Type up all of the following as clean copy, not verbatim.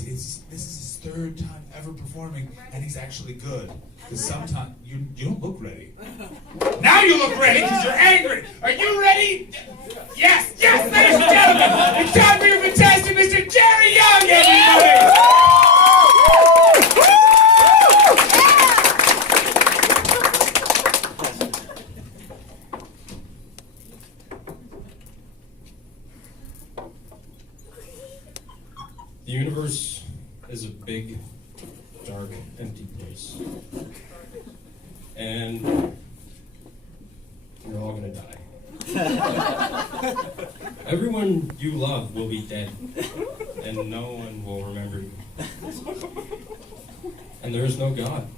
this is his third time ever performing, and he's actually good. Because sometimes you don't look ready. Now you look ready because you're angry. Are you ready? Yes, yes, ladies and gentlemen, it's time for your fantastic Mr. Gerry Young, everybody. The universe is a big, dark, empty place. And you're all gonna die. Everyone you love will be dead, and no one will remember you. And there is no God.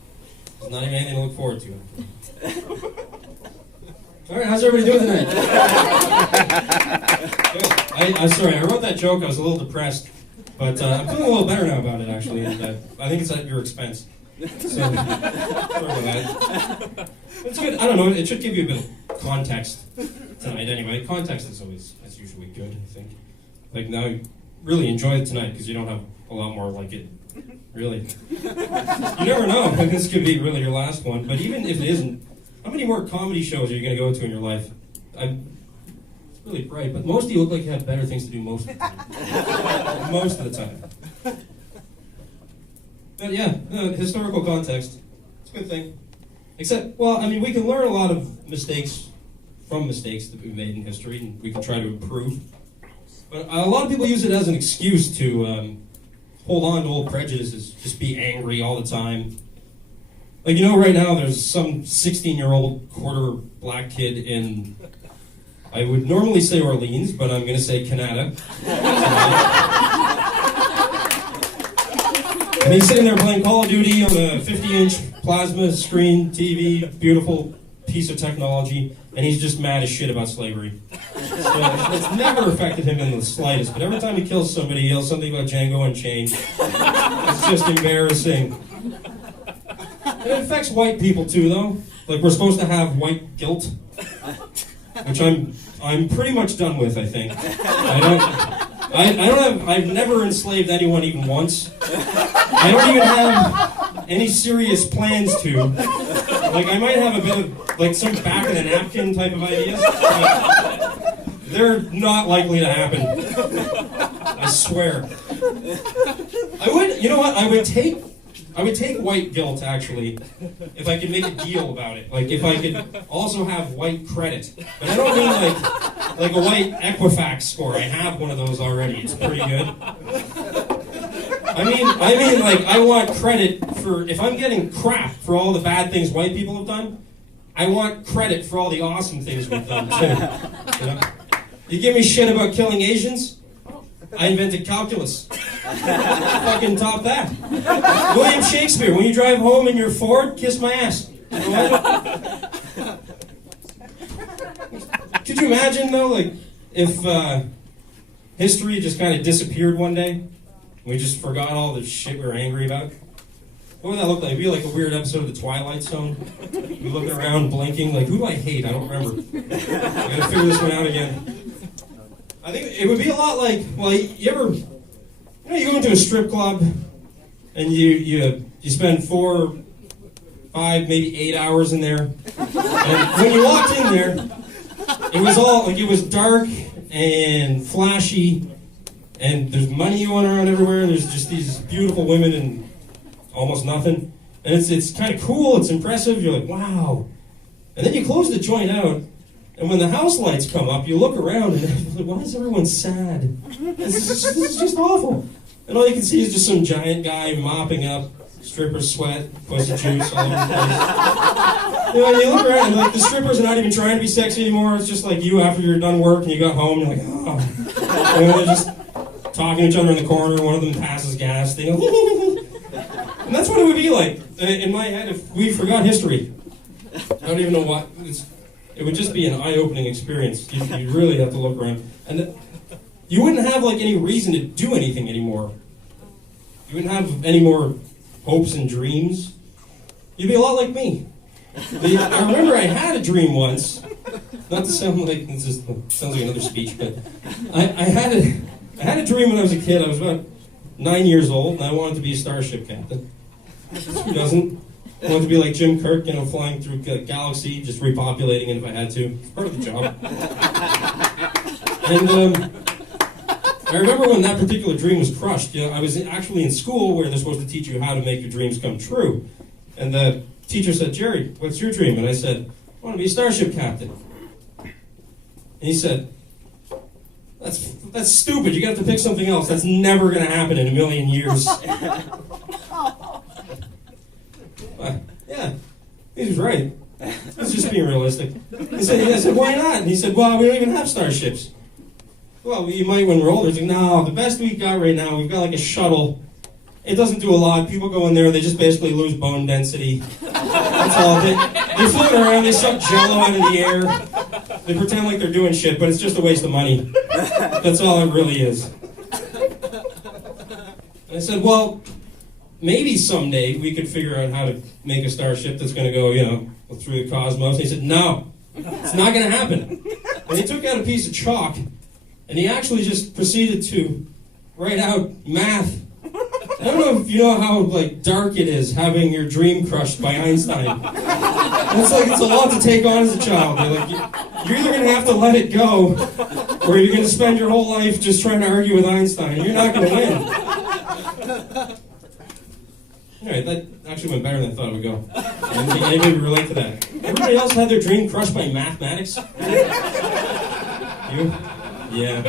There's not even anything to look forward to. Alright, how's everybody doing tonight? I'm sorry, I wrote that joke, I was a little depressed. But I'm feeling a little better now about it, actually. And, I think it's at your expense. So, sorry about that. It's good. I don't know. It should give you a bit of context tonight, anyway. Context is usually good, I think. Like, now, really enjoy it tonight, because you don't have a lot more like it. Really. You never know. This could be really your last one. But even if it isn't, how many more comedy shows are you going to go to in your life? Really bright, but most of you look like you have better things to do most of the time. Most of the time. But yeah, historical context. It's a good thing. Except, well, I mean, we can learn a lot of mistakes from mistakes that we've made in history, and we can try to improve. But a lot of people use it as an excuse to hold on to old prejudices, just be angry all the time. Like, you know, right now there's some 16-year-old quarter black kid in... I would normally say Orleans, but I'm going to say Canada. And he's sitting there playing Call of Duty on a 50-inch plasma screen TV, beautiful piece of technology, and he's just mad as shit about slavery. So it's never affected him in the slightest, but every time he kills somebody, he yells something about Django Unchained. It's just embarrassing. And it affects white people too, though. Like, we're supposed to have white guilt. Which I'm pretty much done with, I think. I've never enslaved anyone even once. I don't even have any serious plans to. Like, I might have a bit of, like, some back of the napkin type of ideas, but they're not likely to happen. I swear. You know what, I would take white guilt, actually, if I could make a deal about it. Like, if I could also have white credit. But I don't mean like a white Equifax score. I have one of those already. It's pretty good. I mean, like, I want credit for, if I'm getting crap for all the bad things white people have done, I want credit for all the awesome things we've done, too. You know? You give me shit about killing Asians? I invented calculus. Fucking top that. William Shakespeare, when you drive home in your Ford, kiss my ass. You know what? Could you imagine, though, like, if history just kind of disappeared one day? We just forgot all the shit we were angry about? What would that look like? It'd be like a weird episode of The Twilight Zone. You're looking around, blinking, like, who do I hate? I don't remember. I gotta figure this one out again. I think it would be a lot like, well, you ever, you go into a strip club and you spend 4, 5, maybe 8 hours in there. And when you walked in there, it was all, like, it was dark and flashy, and there's money going around everywhere. There's just these beautiful women and almost nothing. And it's kind of cool, it's impressive, you're like, wow. And then you close the joint out, and when the house lights come up, you look around and you're like, why is everyone sad? This is just awful. And all you can see is just some giant guy mopping up stripper sweat, pussy juice all over the place. You look around and like the strippers are not even trying to be sexy anymore. It's just like you after you're done work and you got home and you're like, oh. And they're just talking to each other in the corner. One of them passes gas. They go, and that's what it would be like in my head if we forgot history. I don't even know what. It would just be an eye-opening experience. You really have to look around. And you wouldn't have like any reason to do anything anymore. You wouldn't have any more hopes and dreams. You'd be a lot like me. I remember I had a dream once. Not to sound like this sounds like another speech, but I had a dream when I was a kid. I was about 9 years old, and I wanted to be a starship captain. Who doesn't? I wanted to be like Jim Kirk, flying through the galaxy, just repopulating it if I had to. It's part of the job. And I remember when that particular dream was crushed. I was actually in school where they're supposed to teach you how to make your dreams come true. And the teacher said, "Gerry, what's your dream?" And I said, "I want to be a starship captain." And he said, That's stupid. You're going to have to pick something else. That's never going to happen in a million years." Yeah, he was right. He's just being realistic. I said, "Why not?" And he said, "Well, we don't even have starships." "Well, you might when we're older." He's like, "No, the best we got right now, we've got like a shuttle. It doesn't do a lot. People go in there, they just basically lose bone density. That's all. They float around, they suck jello out of the air. They pretend like they're doing shit, but it's just a waste of money. That's all it really is." And I said, "Well, maybe someday we could figure out how to make a starship that's going to go, through the cosmos." And he said, "No, it's not going to happen." And he took out a piece of chalk, and he actually just proceeded to write out math. I don't know if you know how dark it is having your dream crushed by Einstein. And it's a lot to take on as a child. You're either going to have to let it go, or you're going to spend your whole life just trying to argue with Einstein. You're not going to win. All right, that actually went better than I thought it would go. Anybody relate to that? Everybody else had their dream crushed by mathematics? You? Yeah.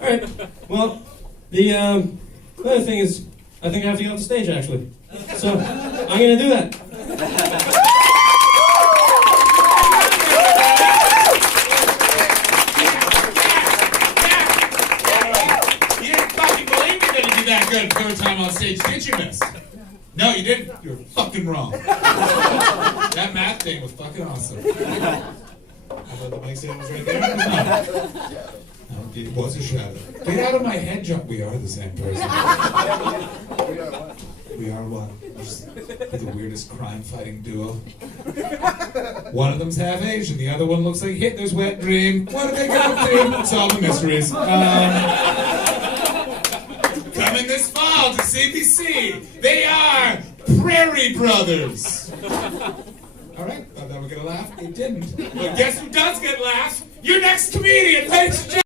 All right, well, the other thing is, I think I have to get off the stage, actually. So, I'm going to do that. You didn't fucking believe me that you did that good third time on stage, did you, miss? No, you didn't. You're fucking wrong. That math thing was fucking awesome. I thought the mic stand was right there. No, it was a shadow. Get out of my head, John. We are the same person. We are one. We're the weirdest crime-fighting duo. One of them's half Asian, the other one looks like Hitler's wet dream. What are they going to do? Solve the mysteries. Coming this fall to CBC. They are Prairie Brothers. All right, thought that were going to laugh. It didn't. But guess who does get laughs? Your next comedian, ladies and gentlemen.